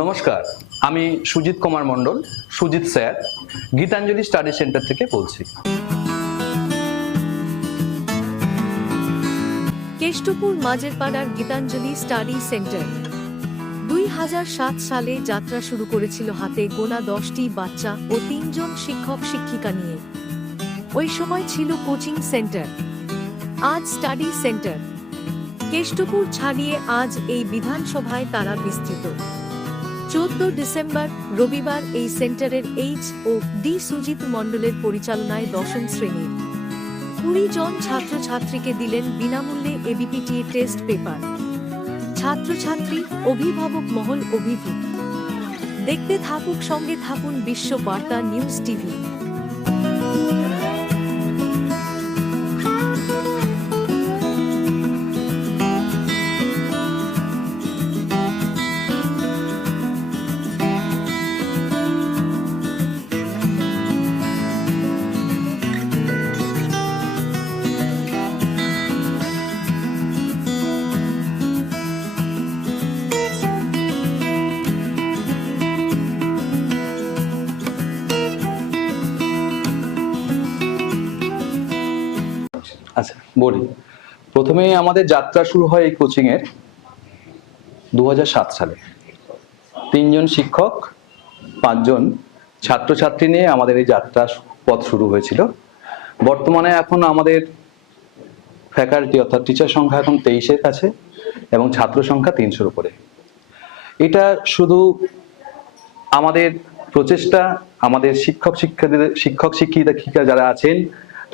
নমস্কার, আমি Sujit Kumar Mondal, Sujit sir, Gitanjali study centre থেকে বলছি। কেষ্টপুর মাঝেরপাড়ার গীতাঞ্জলি স্টাডি সেন্টার 2007 সালে যাত্রা শুরু করেছিল হাতে গোনা 10টি বাচ্চা ও 3 জন শিক্ষক শিক্ষিকা নিয়ে। ওই সময় ছিল কোচিং সেন্টার, আজ স্টাডি সেন্টার। কেষ্টপুর ছাড়িয়ে আজ এই বিধানসভায় তারা বিস্তৃত। 14 ডিসেম্বর রবিবার এই সেন্টারের এইচ.ও.ডি সুজিত মণ্ডলের পরিচালনায় দশম শ্রেণীর 20 জন ছাত্রছাত্রীকে দিলেন বিনামূল্যে এবিপিটি টেস্ট পেপার। ছাত্রছাত্রী, অভিভাবক মহল অভিভূত। দেখতে থাকুক, সঙ্গে থাকুন বিশ্ব বার্তা নিউজ টিভি। আচ্ছা, বলি। প্রথমে আমাদের যাত্রা শুরু হয় এই কোচিং এর 2007 সালে। 3 জন শিক্ষক, 5 জন ছাত্রছাত্রী নিয়ে আমাদের এই যাত্রা পথ শুরু হয়েছিল। বর্তমানে এখন আমাদের ফ্যাকাল্টি অর্থাৎ টিচার সংখ্যা এখন 23-এর কাছে এবং ছাত্র সংখ্যা 300-র উপরে। এটা শুধু আমাদের প্রচেষ্টা, আমাদের শিক্ষক শিক্ষিকা যারা আছেন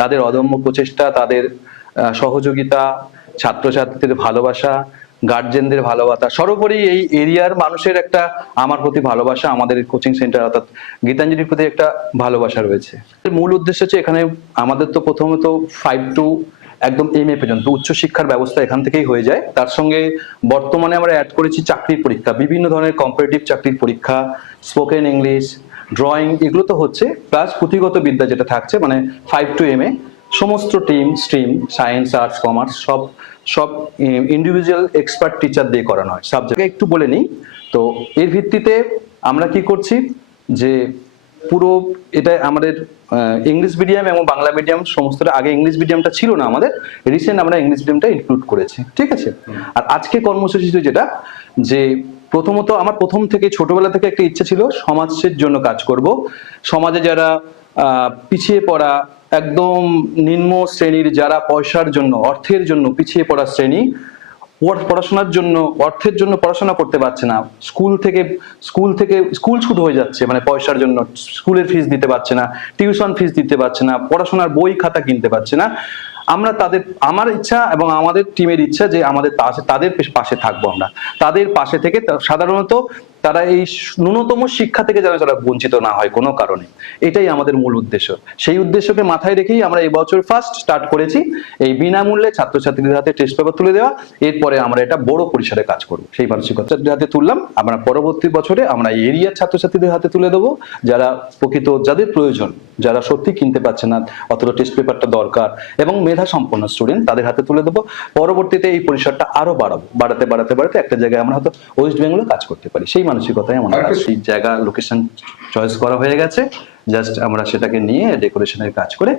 তাদের অদম্য প্রচেষ্টা, তাদের সহযোগিতা, ছাত্রছাত্রীদের ভালোবাসা, গার্জেনদের ভালোবাসা, সর্বোপরি এই এরিয়ার মানুষের একটা আমার প্রতি ভালোবাসা, আমাদের কোচিং সেন্টার অর্থাৎ গীতাঞ্জলির প্রতি একটা ভালোবাসা রয়েছে। মূল উদ্দেশ্য হচ্ছে এখানে আমাদের তো প্রথমত 5 to একদম MA পর্যন্ত উচ্চশিক্ষার ব্যবস্থা এখান থেকেই হয়ে যায়। তার সঙ্গে বর্তমানে আমরা অ্যাড করেছি চাকরির পরীক্ষা, বিভিন্ন ধরনের কম্পারেটিভ চাকরির পরীক্ষা, স্পোকেন ইংলিশ, ড্রয়িং, এগুলো তো হচ্ছে, প্লাস পুঁথিগত বিদ্যা যেটা থাকছে, মানে 5 to MA সমস্ত স্ট্রিম সায়েন্স, আর্টস, কমার্স সব ইন্ডিভিজুয়াল এক্সপার্ট টিচার দিয়ে করানো হয়। সাবজেক্ট একটু বলে নিই। তো এর ভিত্তিতে আমরা কি করছি যে পুরো এটা আমাদের ইংলিশ মিডিয়াম এবং বাংলা মিডিয়াম সমস্তটা, আগে ইংলিশ মিডিয়ামটা ছিল না আমাদের, রিসেন্ট আমরা ইংলিশ মিডিয়ামটা ইনক্লুড করেছি, ঠিক আছে। আর আজকে কর্মসূচি যেটা, যে প্রথমত আমার প্রথম থেকে ছোটবেলা থেকে একটা ইচ্ছে ছিল সমাজের জন্য কাজ করব। সমাজে যারা পিছিয়ে পড়া, একদম নিম্ন শ্রেণীর, যারা পয়সার জন্য, অর্থের জন্য পিছিয়ে পড়া শ্রেণী, পড়াশোনার জন্য, অর্থের জন্য পড়াশোনা করতে পারছে না, স্কুল ছুট হয়ে যাচ্ছে, মানে পয়সার জন্য স্কুলের ফিস দিতে পারছে না, টিউশন ফিস দিতে পারছে না, পড়াশোনার বই খাতা কিনতে পারছে না। আমার ইচ্ছা এবং আমাদের টিমের ইচ্ছা যে তাদের পাশে থাকবো আমরা, তাদের পাশে থেকে সাধারণত তারা এই ন্যূনতম শিক্ষা থেকে যেন তারা বঞ্চিত না হয় কোনো কারণে, এটাই আমাদের মূল উদ্দেশ্য। সেই উদ্দেশ্যকে মাথায় রেখেই আমরা এই বছর ফার্স্ট স্টার্ট করেছি এই বিনামূল্যে ছাত্রছাত্রীদের হাতে টেস্ট পেপার তুলে দেওয়া। এরপরে আমরা এটা বড় পরিসরে কাজ করবো, সেই মানসিকতার হাতে তুললাম। আমরা পরবর্তী বছরে আমরা এই এরিয়ার ছাত্রছাত্রীদের হাতে তুলে দেবো, যারা প্রকৃত, যাদের প্রয়োজন, যারা সত্যি কিনতে পারছে না, অথবা টেস্ট পেপারটা দরকার এবং মেধা সম্পন্ন স্টুডেন্ট, তাদের হাতে তুলে দেবো। পরবর্তীতে এই পরিসরটা আরো বাড়াতে একটা জায়গায় আমরা হয়তো ওয়েস্ট বেঙ্গলে কাজ করতে পারি, সেই মানসিকতায় আমাদের সেই জায়গা লোকেশন চয়েস করা হয়ে গেছে। জাস্ট আমরা সেটাকে নিয়ে ডেকোরেশনের কাজ করে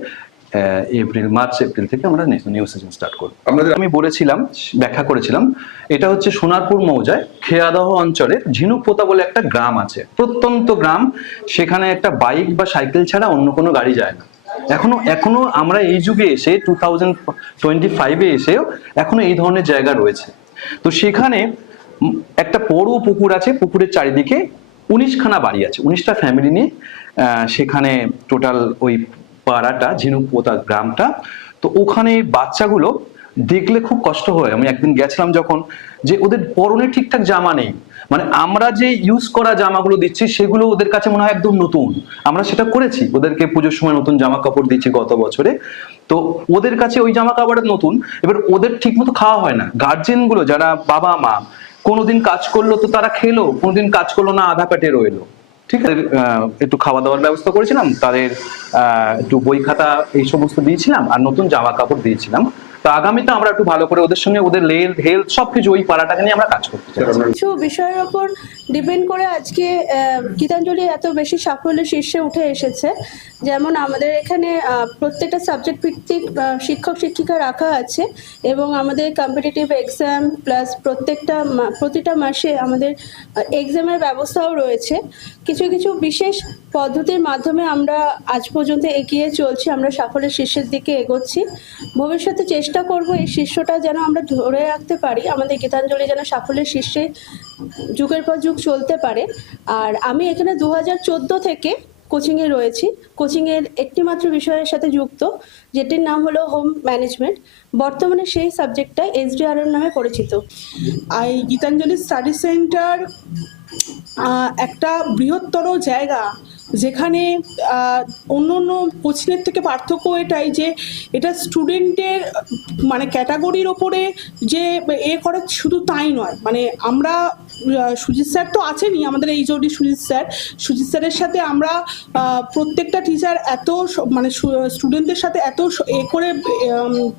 মার্চ এপ্রিল থেকে আমরা নিউ সিজন স্টার্ট করব। আমি বলেছিলাম, ব্যাখ্যা করেছিলাম, এটা হচ্ছে সোনারপুর মৌজায় খেয়াদহ অঞ্চলের ঝিনুকপোতা বলে একটা গ্রাম আছে, প্রত্যন্ত গ্রাম। সেখানে একটা বাইক বা সাইকেল ছাড়া অন্য কোনো গাড়ি যায় না। এখনো আমরা এই যুগে এসে 2025-এ এসেও এখনো এই ধরনের জায়গা রয়েছে। তো সেখানে একটা বড় পুকুর আছে, পুকুরের চারিদিকে 19খানা বাড়ি আছে, 19টা ফ্যামিলি নিয়ে সেখানে টোটাল ওই পাড়াটা, ঝিনুকপোতা গ্রামটা। তো ওখানে বাচ্চাগুলো দেখলে খুব কষ্ট হয়। আমি একদিন গেছিলাম যখন, যে ওদের পরনে ঠিকঠাক জামা নেই, মানে আমরা যে ইউজ করা জামাগুলো দিচ্ছি সেগুলো ওদের কাছে মনে হয় একদম নতুন। আমরা সেটা করেছি, ওদেরকে পুজোর সময় নতুন জামা কাপড় দিচ্ছি গত বছরে। তো ওদের কাছে ওই জামা কাপড়টা নতুন, এবার ওদের ঠিক মতো খাওয়া হয় না। গার্জেন গুলো যারা বাবা মা, কোনোদিন কাজ করলো তো তারা খেলো, কোনোদিন কাজ করলো না, আধা পেটে রইলো, ঠিক আছে। একটু খাওয়া দাওয়ার ব্যবস্থা করেছিলাম, তাদের একটু বই খাতা এই সমস্ত দিয়েছিলাম, আর নতুন জামা কাপড় দিয়েছিলাম। তো আগামীতে আমরা একটু ভালো করে ওদের সঙ্গে ওদের হেলথ সবকিছু ওই পাড়াটাকে নিয়ে আমরা কাজ করতে চাই। কিছু বিষয়ের ওপর ডিপেন্ড করে আজকে গীতাঞ্জলি এত বেশি সাফল্যের শীর্ষে উঠে এসেছে। যেমন আমাদের এখানে প্রত্যেকটা সাবজেক্ট ভিত্তিক শিক্ষক শিক্ষিকা রাখা আছে এবং আমাদের কম্পিটিটিভ এক্সাম প্লাস প্রতিটা মাসে আমাদের এক্সামের ব্যবস্থাও রয়েছে। কিছু কিছু বিশেষ পদ্ধতির মাধ্যমে আমরা আজ পর্যন্ত এগিয়ে চলছি, আমরা সাফল্যের শীর্ষের দিকে এগোচ্ছি। ভবিষ্যতে চেষ্টা করব এই শীর্ষটা যেন আমরা ধরে রাখতে পারি, আমাদের গীতাঞ্জলি যেন সাফল্যের শীর্ষে যুগের পর যুগ চলতে পারে। আর আমি এখানে 2014 থেকে কোচিংয়ে রয়েছি। কোচিংয়ের একটি মাত্র বিষয়ের সাথে যুক্ত, যেটির নাম হলো হোম ম্যানেজমেন্ট। বর্তমানে সেই সাবজেক্টটা SDRM নামে পরিচিত। এই গীতাঞ্জলি স্টাডি সেন্টার একটা বৃহত্তর জায়গা, যেখানে অন্য অন্য কোচিংয়ের থেকে পার্থক্য এটাই যে এটা স্টুডেন্টের মানে ক্যাটাগরির ওপরে যে করে শুধু তাই নয়, মানে আমরা সুজিত স্যার তো আছেনই, আমাদের HOD সুজিত স্যারের সাথে আমরা প্রত্যেকটা টিচার এত মানে স্টুডেন্টদের সাথে এত করে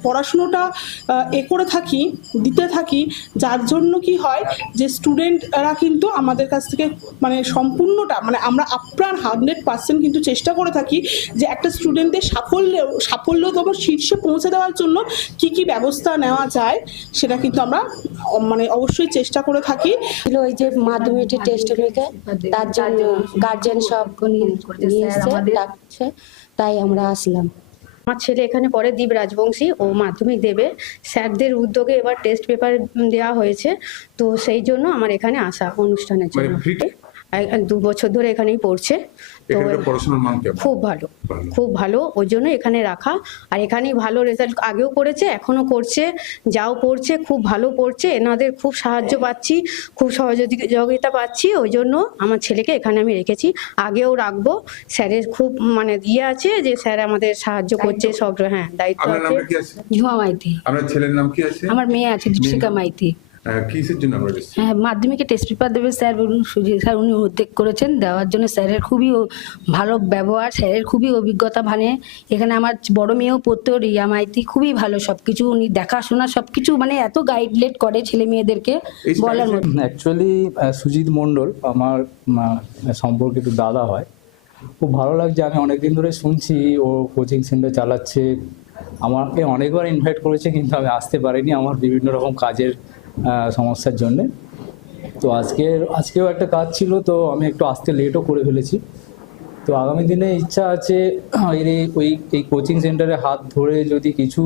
পড়াশুনোটা করে দিতে থাকি, যার জন্য কি হয় যে স্টুডেন্টরা কিন্তু আমাদের কাছ থেকে মানে সম্পূর্ণটা মানে আমরা আপ্রাণ 100% কিন্তু চেষ্টা করে থাকি যে একটা স্টুডেন্টদের সাফল্যতম শীর্ষে পৌঁছে দেওয়ার জন্য কি কি ব্যবস্থা নেওয়া যায় সেটা কিন্তু আমরা মানে অবশ্যই চেষ্টা করে থাকি। ওই যে মাধ্যমিক টেস্ট নিতে তার জন্য গার্জেন সব নিয়ে এসছে, ডাকছে, তাই আমরা আসলাম। আমার ছেলে এখানে পড়ে দীপ রাজবংশী, ও মাধ্যমিক দেবে। স্যারদের উদ্যোগে এবার টেস্ট পেপার দেওয়া হয়েছে, তো সেই জন্য আমার এখানে আসা অনুষ্ঠানের জন্য। 2 বছর ধরে এখানেই পড়ছে, তো পড়াশোনার মান কেমন? খুব ভালো, খুব ভালো, ওই জন্য এখানে রাখা। আর এখানেই ভালো রেজাল্ট আগেও করেছে, এখনো করছে, যাও পড়ছে খুব ভালো পড়ছে। এনাদের খুব সাহায্য পাচ্ছি, খুব সহযোগিতা পাচ্ছি, ওই জন্য আমার ছেলেকে এখানে আমি রেখেছি, আগেও রাখবো। স্যারের খুব মানে আছে যে স্যার আমাদের সাহায্য করছে সব। হ্যাঁ, দায়িত্ব আছে। ঝুমা মাইতি। আপনার ছেলের নাম কি আছে? আমার মেয়ে আছে দীপশিকা মাইতি। কিসের জন্য আমরা এসেছি? হ্যাঁ, মাধ্যমিকে টেস্ট পেপার দেবে স্যার, বলুন সুজিত স্যার উনি উদ্যোগ করেছেন দেওয়ার জন্য। স্যারের খুবই ভালো ব্যবহার, স্যারের খুবই অভিজ্ঞতা। মানে এখানে আমার বড় মেয়েও পড়তো, রিয়া মাইতি, খুবই ভালো সবকিছু, উনি দেখাশোনা সবকিছু মানে এত গাইডলাইন করে ছেলে মেয়েদেরকে বলার মতো। অ্যাকচুয়ালি সুজিত মণ্ডল আমার সম্পর্কিত দাদা হয়। খুব ভালো লাগছে, আমি অনেকদিন ধরে শুনছি ও কোচিং সেন্টার চালাচ্ছে। আমাকে অনেকবার ইনভাইট করেছে কিন্তু আমি আসতে পারিনি আমার বিভিন্ন রকম কাজের সমস্যার জন্যে। তো আজকেও একটা কাজ ছিল, তো আমি একটু আসতে লেটও করে ফেলেছি। তো আগামী দিনে ইচ্ছা আছে এই কোচিং সেন্টারে হাত ধরে যদি কিছু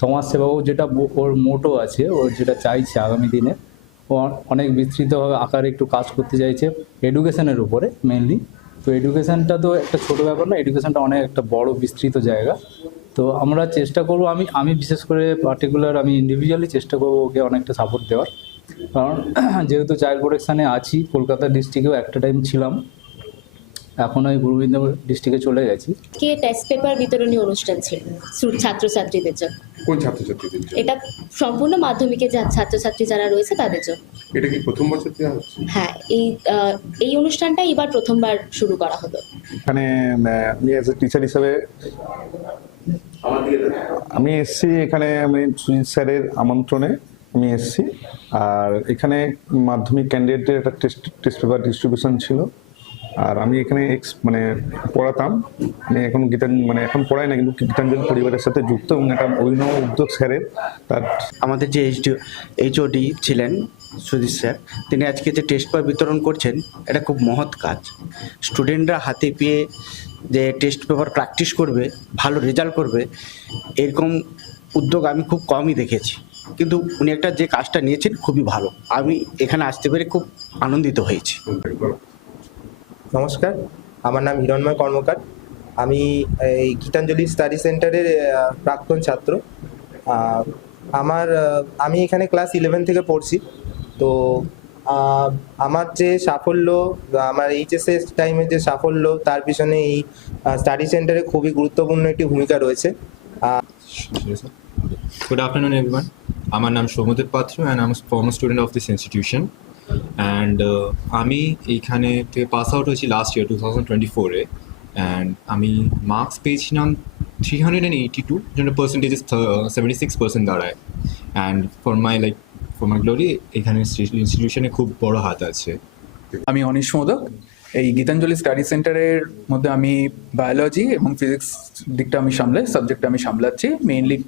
সমাজসেবা, ও যেটা ওর মোটো আছে, ওর যেটা চাইছে আগামী দিনে, ও অনেক বিস্তৃতভাবে আকারে একটু কাজ করতে চাইছে এডুকেশনের উপরে মেনলি। তো এডুকেশনটা তো একটা ছোটো ব্যাপার না, এডুকেশনটা অনেক একটা বড় বিস্তৃত জায়গা। তো আমরা চেষ্টা করবো, আমি বিশেষ করে পার্টিকুলার আমি ইন্ডিভিজুয়ালি চেষ্টা করবো ওকে অনেকটা সাপোর্ট দেওয়ার। কারণ যেহেতু চাইল্ড প্রোটেকশানে আছি, কলকাতা ডিস্ট্রিক্টেও একটা টাইম ছিলাম, এখন ওই পূর্ব মেদিনীপুর ডিস্ট্রিক্টে চলে গেছি। কে টেস্ট পেপার বিতরণী অনুষ্ঠান ছিল ছাত্রছাত্রীদের জন্য। কোন ছাত্রছাত্রীদের জন্য? এটা সম্পূর্ণ মাধ্যমিকে ছাত্রছাত্রী যারা রয়েছে তাদের জন্য। এটা কি প্রথম বছর দেওয়া হচ্ছে? হ্যাঁ, এই অনুষ্ঠানটা এবার প্রথমবার শুরু করা হলো। এখানে আমি অ্যাজ এ টিচার হিসেবে আমি এসেছি, এখানে আমি সুজিত স্যারের আমন্ত্রণে আমি এসেছি। আর এখানে মাধ্যমিক ক্যান্ডিডেটদের একটা টেস্ট পেপার ডিস্ট্রিবিউশন ছিল, আর আমি এখানে মানে পড়াতাম। আমি এখন এখন পড়াই না, কিন্তু গীতাঞ্জলি পরিবারের সাথে যুক্ত এবং একটা অভিনব উদ্যোগ স্যারের। তার আমাদের যে HOD ছিলেন সুজিত স্যার, তিনি আজকে যে টেস্ট পেপার বিতরণ করছেন, এটা খুব মহৎ কাজ। স্টুডেন্টরা হাতে পেয়ে যে টেস্ট পেপার প্র্যাকটিস করবে, ভালো রেজাল্ট করবে, এরকম উদ্যোগ আমি খুব কমই দেখেছি, কিন্তু উনি একটা যে কাজটা নিয়েছেন খুবই ভালো। আমি এখানে আসতে পেরে খুব আনন্দিত হয়েছি। নমস্কার, আমার নাম হিরণময় কর্মকার। আমি এই গীতাঞ্জলি স্টাডি সেন্টারের প্রাক্তন ছাত্র। আমি এখানে ক্লাস 11 থেকে পড়ছি। তো আমার যে সাফল্য, আমার HSS টাইমের যে সাফল্য, তার পিছনে এই স্টাডি সেন্টারে খুবই গুরুত্বপূর্ণ একটি ভূমিকা রয়েছে। Good afternoon, everyone. আমার নাম সৌম্যদেব পাত্র and I'm a former student of this institution. And আমি এইখানে থেকে পাস আউট হয়েছি লাস্ট ইয়ার 2024-এ। অ্যান্ড আমি মার্কস পেয়েছিলাম 382 যেটা পার্সেন্টেজ 76% দাঁড়ায়। অ্যান্ড ফর মাই গ্লোরি এখানে ইনস্টিটিউশনে খুব বড় হাত আছে। আমি অনিশ মোদক, এই গীতাঞ্জলি স্টাডি সেন্টারের মধ্যে আমি বায়োলজি এবং ফিজিক্স দিকটা আমি সাবজেক্টটা আমি সামলাচ্ছি মেইনলি।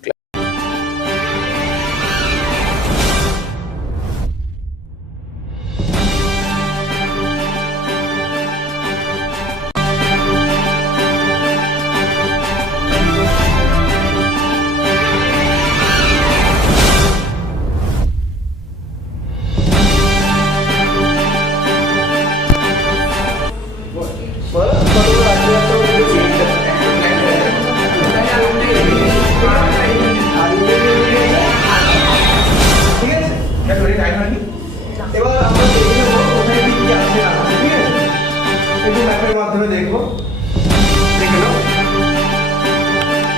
এবার আমরা দেখে নেবো কোথায় কি আছে না আছে, ঠিক আছে? একটু ম্যাপের মাধ্যমে দেখবো, দেখে নাও।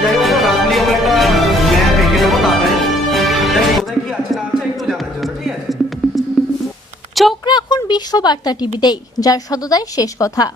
যাই হোক, রাফলি আমরা একটা ম্যাপ এঁকে নেবো, তারপরে কোথায় কি আছে না আছে একটু জানার জন্য, ঠিক আছে? চোখ রাখুন বিশ্ববার্তা টিভিতেই, যার সততাই শেষ কথা।